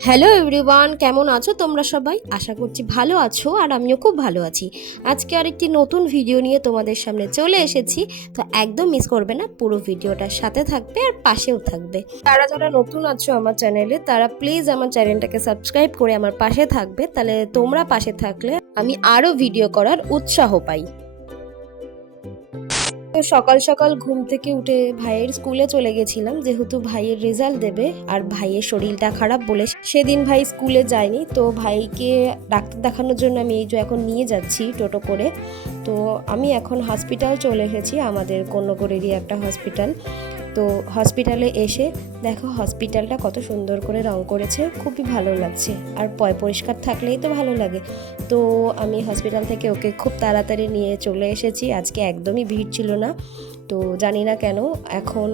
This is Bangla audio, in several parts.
হ্যালো এভরিওয়ান, কেমন আছো তোমরা সবাই? আশা করছি ভালো আছো আর আমিও খুব ভালো আছি। আজকে আরেকটি নতুন ভিডিও নিয়ে তোমাদের সামনে চলে এসেছি। তো একদম মিস করবে না, পুরো ভিডিওটার সাথে থাকবে আর পাশেও থাকবে। যারা যারা নতুন আছো আমার চ্যানেলে তারা প্লিজ আমার চ্যানেলটাকে সাবস্ক্রাইব করে আমার পাশে থাকবে, তাহলে তোমরা পাশে থাকলে আমি আরও ভিডিও করার উৎসাহ পাই। তো সকাল সকাল ঘুম থেকে উঠে ভাইয়ের স্কুলে চলে গেছিলাম, যেহেতু ভাইয়ের রেজাল্ট দেবে আর ভাইয়ের শরীরটা খারাপ বলে সেদিন ভাই স্কুলে যায়নি। তো ভাইকে ডাক্তার দেখানোর জন্য আমি এই যে এখন নিয়ে যাচ্ছি টোটো করে। তো আমি এখন হসপিটাল চলে এসেছি, আমাদের কন্যগড়েরই একটা হসপিটাল। তো হসপিটালে এসে দেখো হসপিটালটা কত সুন্দর করে রং করেছে, খুবই ভালো লাগছে। আর পরিষ্কার থাকলেই তো ভালো লাগে। তো আমি হসপিটাল থেকে ওকে খুব তাড়াতাড়ি নিয়ে চলে এসেছি। আজকে একদমই ভিড় ছিল না, তো জানি না কেন এখন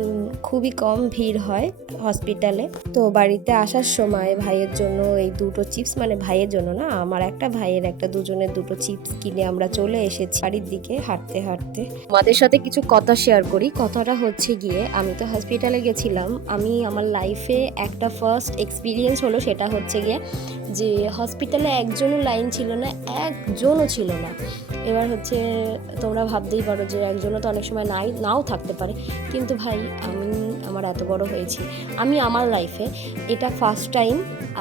খুবই কম ভিড় হয় হসপিটালে। তো বাড়িতে আসার সময় ভাইয়ের জন্য এই দুটো চিপস, মানে ভাইয়ের জন্য না, আমার একটা ভাইয়ের একটা, দুজনের দুটো চিপস কিনে আমরা চলে এসেছি বাড়ির দিকে হাঁটতে হাঁটতে। আমাদের সাথে কিছু কথা শেয়ার করি। কথাটা হচ্ছে গিয়ে, আমি তো হসপিটালে গেছিলাম, আমি আমার লাইফে একটা ফার্স্ট এক্সপিরিয়েন্স হলো, সেটা হচ্ছে গিয়ে যে হসপিটালে একজনও লাইন ছিল না, একজনও ছিল না। এবার হচ্ছে তোমরা ভাবতেই পারো যে একজনও তো অনেক সময় নাও থাকতে পারে, কিন্তু ভাই আমার এত বড় হয়েছি, আমি আমার লাইফে এটা ফার্স্ট টাইম।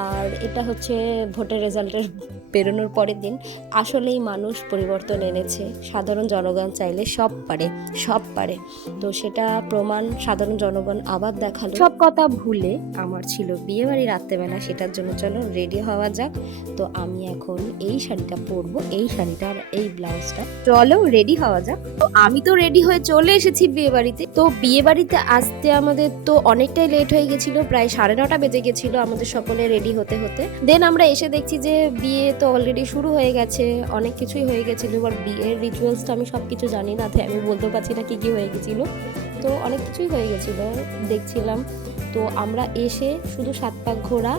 আর এটা হচ্ছে ভোটের রেজাল্টের বেরোনোর পরের দিন। আসলেই মানুষ পরিবর্তন এনেছে, সাধারণ জনগণ চাইলে সব পারে, সব পারে। তো সেটা প্রমাণ সাধারণ জনগণ আবার দেখালো। সব কথা ভুলে আমার ছিল বিয়ে বাড়ি রাত্রেবেলা, সেটার জন্য চলো রেডি হওয়া যাক। তো আমি এখন এই শাড়িটা পরবো, এই শাড়িটা আর এই ব্লাউজটা। চলো রেডি হওয়া যাক। তো আমি তো রেডি হয়ে চলে এসেছি বিয়ে বাড়িতে। তো বিয়ে বাড়িতে আসতে আমাদের তো অনেকটাই লেট হয়ে গেছিল, প্রায় 9:30 বেজে গেছিল আমাদের সকলে রেডি হতে হতে। দেন আমরা এসে দেখছি যে বিয়ে তো অলরেডি শুরু হয়ে গেছে, অনেক কিছুই হয়ে গেছিল। এবার বিয়ের রিচুয়ালসটা আমি সব কিছু জানি না, তাই আমি বলতে পারছি না কি কি হয়ে গেছিল। তো অনেক কিছুই হয়ে গেছিলো দেখছিলাম। তো আমরা এসে শুধু 7 পাক ঘোরা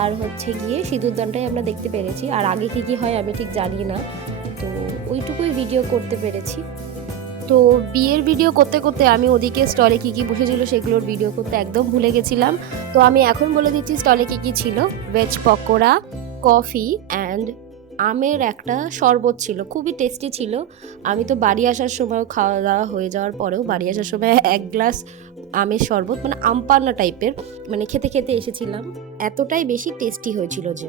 আর হচ্ছে গিয়ে সিঁদুরদানটাই আমরা দেখতে পেরেছি, আর আগে কি কি হয় আমি ঠিক জানি না। তো ওইটুকুই ভিডিও করতে পেরেছি। তো বিয়ের ভিডিও করতে করতে আমি ওদিকে স্টলে কী কী বসেছিল সেগুলোর ভিডিও করতে একদম ভুলে গেছিলাম। তো আমি এখন বলে দিচ্ছি স্টলে কী কী ছিল। ভেজ পকোড়া, কফি অ্যান্ড আমের একটা শরবত ছিল, খুবই টেস্টি ছিল। আমি তো বাড়ি আসার সময় খাওয়া দাওয়া হয়ে যাওয়ার পরেও বাড়ি আসার সময় 1 গ্লাস আমের শরবত, মানে আম পান্না টাইপের, মানে খেতে খেতে এসেছিলাম। এতটাই বেশি টেস্টি হয়েছিল যে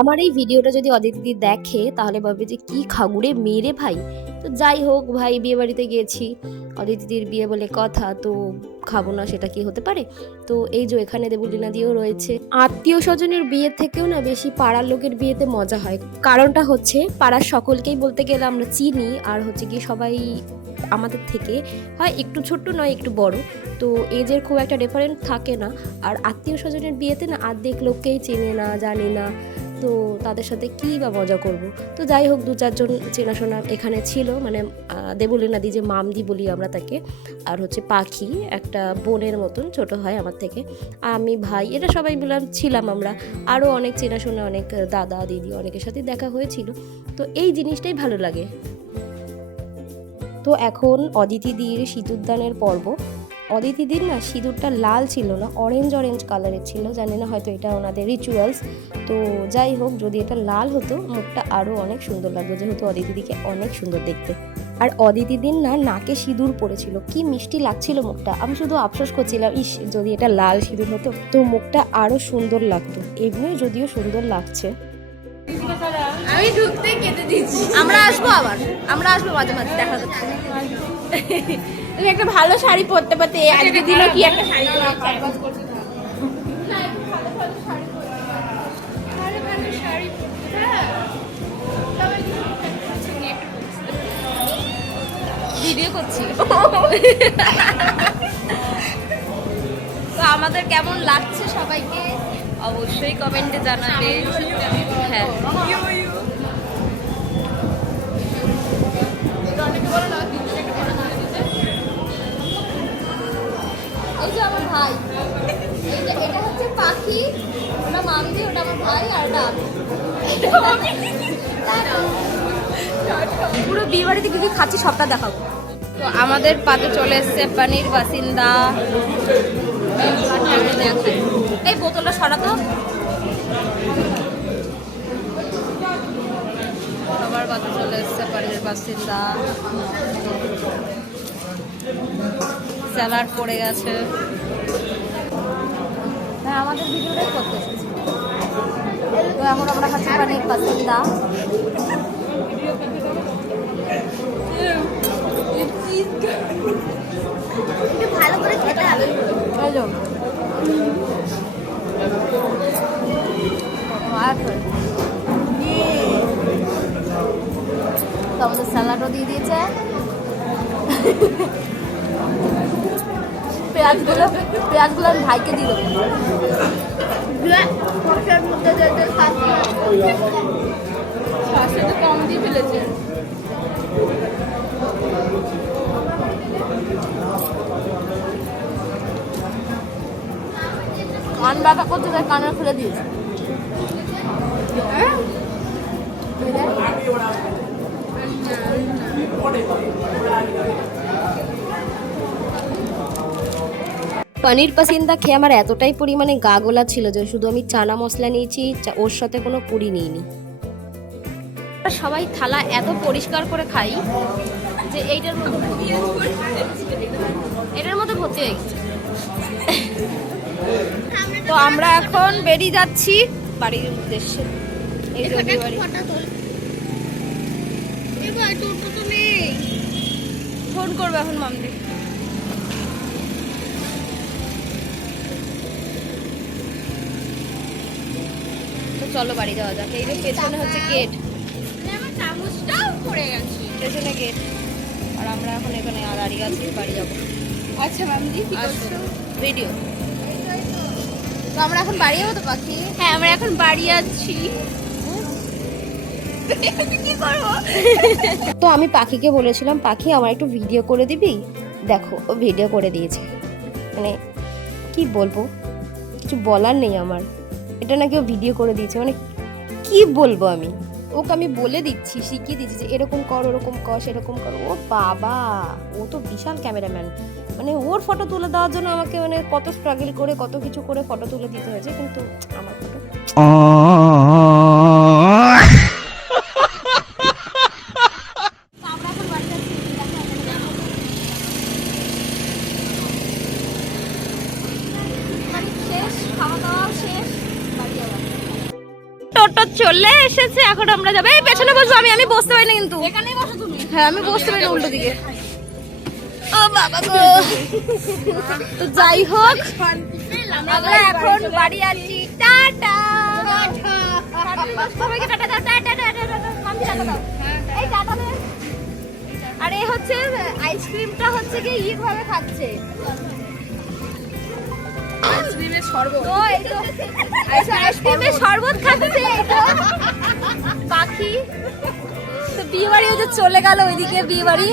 আমার এই ভিডিওটা যদি অদিতি দেখে তাহলে ভাববে যে কি খাগুড়ে মেরে ভাই। তো যাই হোক, ভাই বিয়ে বাড়িতে গিয়েছি, অদিতির বিয়ে বলে কথা, তো খাবো না সেটা কি হতে পারে। তো এই যে এখানে দেবলীনা দিয়েও রয়েছে। আত্মীয় স্বজনের বিয়ে থেকেও না বেশি পাড়ার লোকের বিয়েতে মজা হয়। কারণটা হচ্ছে পাড়ার সকলকেই বলতে গেলে আমরা চিনি, আর হচ্ছে কি সবাই আমাদের থেকে হয় একটু ছোট্ট নয় একটু বড়, তো এজের খুব একটা ডিফারেন্ট থাকে না। আর আত্মীয় স্বজনের বিয়েতে না অর্ধেক লোককেই চেনে না, জানি না, তো তাদের সাথে কী বা মজা করব। তো যাই হোক, 2-4 জন চেনাশোনা এখানে ছিল, মানে দেবলীনা দি যে মামদি বলি আমরা তাকে, আর হচ্ছে পাখি একটা বোনের মতন ছোট হয় আমার থেকে, আমি ভাই, এটা সবাই মিলাম ছিলাম আমরা। আরও অনেক চেনাশোনা, অনেক দাদা দিদি অনেকের সাথে দেখা হয়েছিল। তো এই জিনিসটাই ভালো লাগে। তো এখন অদিতি দির সিঁদুরদানের পর্ব। অদিতি দির না সিঁদুরটা লাল ছিল না, অরেঞ্জ কালারের ছিল, জানি না হয়তো এটা ওনাদের রিচুয়ালস। তো যাই হোক, যদি এটা লাল হতো মুখটা আরও অনেক সুন্দর লাগতো, যেহেতু অদিতি দিকে অনেক সুন্দর দেখতে। আর অদিতি দিন না নাকে সিঁদুর পড়েছিল, কি মিষ্টি লাগছিল মুখটা। আমি শুধু আফসোস করছিলাম, ইস যদি এটা লাল সিঁদুর হতো তো মুখটা আরও সুন্দর লাগতো। এমনি যদিও সুন্দর লাগছে। আমি ঢুকতে কেটে দিচ্ছি। আমরা আসবো মাঝে মাঝে দেখা করতে। তুমি একটা ভালো শাড়ি পরতে পারতে, আজকে দিনও কি একটা শাড়ি পরতে। ভিডিও করছি। তো আমাদের কেমন লাগছে সবাইকে অবশ্যই কমেন্টে জানাবে। হ্যাঁ, এই যে আমার ভাই, এটা হচ্ছে পাখি, ওটা মামদি, ওটা আমার ভাই, আর ওটা আমি। পুরো বিয়ে বাড়িতে কি কি খাচ্ছি সবটা দেখাবো। তো আমাদের পাতে চলে এসছে পানির বাসিন্দা। দেখাই এই বোতলটা সরাতো। সবার কথা চলে এসছে বাড়ির বাসিন্দা। স্যালাড পড়ে গেছে। হ্যাঁ, আমাদের ভিডিওটাই করতে এসেছি। তো এখন আমরা খাচ্ছি বাড়ির বাসিন্দা। ভালো করে খেতে হবে। তো আমাদের স্যালাডও দিয়ে দিয়েছে। পেঁয়াজগুলো আমি ভাইকে দিয়ে দেবো। কম দিয়ে ফেলেছে। কান ব্যথা করতে তাই কানে খুলে দিয়েছে। পনির পাসিন্দা খেয়ে আমার এতটাই পরিমাণে গা গোলা ছিল যে শুধু আমি চানা মশলা নিয়েছি, ওর সাথে কোনো পুরি নিইনি। সবাই থালা এত পরিষ্কার করে খাই যে এইটার মধ্যে ভর্তি হয়ে গেছে। তো আমরা এখন বেরিয়ে যাচ্ছি বাড়ির উদ্দেশ্যে। এই যে বাড়ি। ফোন করবে এখন মামদি। তো চলো বাড়ি যাওয়া যাক। এই যে পেছনে হচ্ছে গেট, পেছনে গেট, আর আমরা এখন এখানে দাঁড়িয়ে আছি, বাড়ি যাবো। আচ্ছা মামদি, ভিডিও। তো আমরা এখন বাড়ি যাবো তো পাখি? হ্যাঁ, আমরা এখন বাড়ি যাচ্ছি। কি করবো? তো আমি পাখিকে বলেছিলাম, পাখি আমার একটু ভিডিও করে দিবি। দেখো ও ভিডিও করে দিয়েছে। মানে কি বলবো, কিছু বলার নেই আমার। এটা নাকি ও ভিডিও করে দিয়েছে, মানে কি বলবো আমি। ওকে আমি বলে দিচ্ছি, শিখিয়ে দিচ্ছি যে এরকম কর, ওরকম কর, সেরকম কর। ও বাবা, ও তো বিশাল ক্যামেরাম্যান। মানে ওর ফটো তুলে দেওয়ার জন্য আমাকে মানে কত স্ট্রাগল করে কত কিছু করে ফটো তুলে দিতে হয়েছে, কিন্তু আমার ফটো টোটো চলে এসেছে, এখন আমরা যাবো। এই পেছনে বসবো আমি বসতে পারি না কিন্তু। এখানেই বসো তুমি। হ্যাঁ, আমি বসতে পারি না উল্টো দিকে। ও বাবা গো। তো যাই হোক, আমরা এখন বাড়ি যাচ্ছি। টাটা। সবাইকে টাটা দাও, tata tata tata. Mummy tata দাও। এই টাটা দে। আর এই হচ্ছে আইসক্রিমটা হচ্ছে কি ভাবে খাচ্ছে। আইসক্রিমের শরবত। তো এই তো আইসক্রিমের শরবত খাচ্ছে পাখি। তো বিয়ে বাড়ি যে চলে গেল ওইদিকে, বিয়ে বাড়ি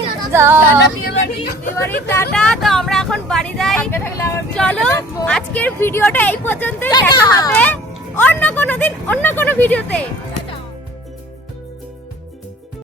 বিয়ে বাড়ি টাটা। তো আমরা এখন বাড়ি যাই। চলো আজকের ভিডিওটা এই পর্যন্ত, দেখা হবে অন্য কোনো দিন অন্য কোনো ভিডিওতে।